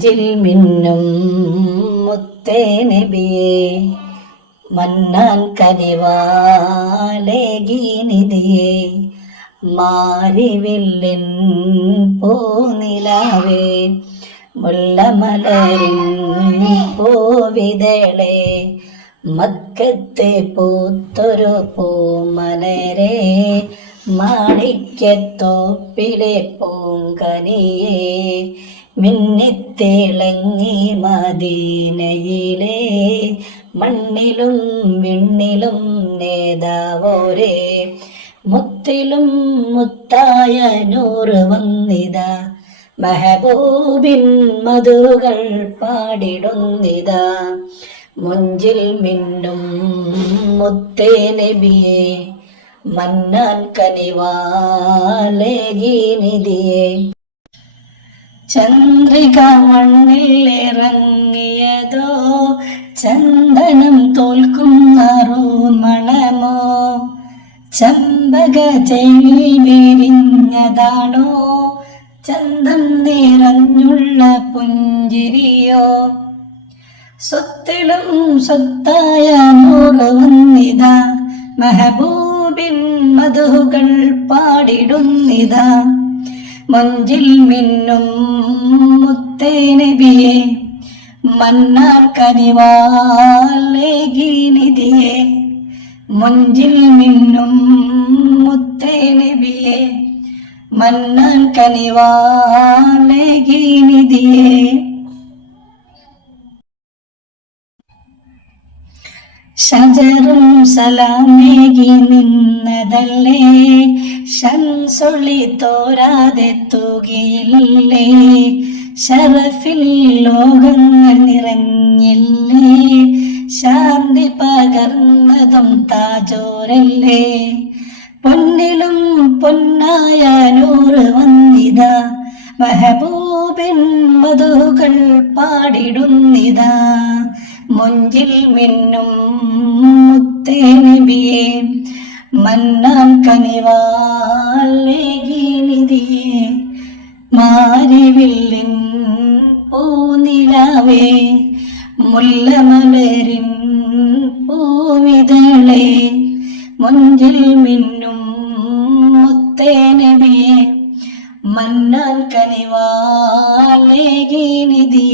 ജിൽ മിന്നും മുത്തേ നബിയേ മന്നാൻ കനിവാലേകി നിധിയേ മാരിവില്ലിൻ പൂനിലാവേ മുല്ലമലരിൻ പൂവിതളേ മക്കത്തെ പൂത്തൊരു പൂമലരേ മാണിക്യത്തോപ്പിലെ പൂങ്കനിയേ മിന്നിത്തിളങ്ങി മദീനയിലെ മണ്ണിലും വിണ്ണിലും നേതാവോരേ മുത്തിലും മുത്തായ നൂറ് വന്നിതാ മെഹബൂബിൻ മധുകൾ പാടിടുന്നിതാ മുഞ്ചിൽ മിന്നും മുത്തേ നബിയേ മന്നാൻ കനിവാലേകി നിധിയേ ചന്ദ്രിക മണ്ണിൽ ഇറങ്ങിയതോ ചന്ദനം തോൽക്കുന്നറോ മണമോ ചമ്പക ചെയിൽ വിരിഞ്ഞതാണോ ചന്തം നിറഞ്ഞുള്ള പുഞ്ചിരിയോ സ്വത്തിലും സ്വത്തായ നൂറ് വന്നിതാ മെഹബൂബിൻ മധുകൾ പാടിടുന്നിതാ മുഞ്ചിൽ മിന്നും മുത്തേ നബിയേ മന്നാൻ കനിവാലേകി നിധിയേ മുഞ്ചിൽ മിന്നും മുത്തേ നബിയേ മന്നാൻ കനിവാലേകി നിധിയേ ഷജറും സലാമേകി നിന്നതല്ലേ ശംസൊളി തോരാതെ തൂകിയില്ലേ ശറഫിൽ ലോകങ്ങൾ നിറഞ്ഞില്ലേ ശാന്തി പകർന്നതും താജോരല്ലേ പൊന്നിലും പൊന്നായ നൂറ് വന്നിതാ മെഹബൂബിൻ മധുകൾ പാടിടുന്നിതാ മുഞ്ചിൽ മിന്നും മുത്തേ നബിയേ മന്നാൻ കനിവാലേകി നിധിയേ മാരിവില്ലിൻ പൂനിലാവേ മുല്ലമലരിൻ പൂവിതളേ മുഞ്ചിൽ മിന്നും മുത്തേ നബിയേ മന്നാൻ കനിവാലേകി നിധിയേ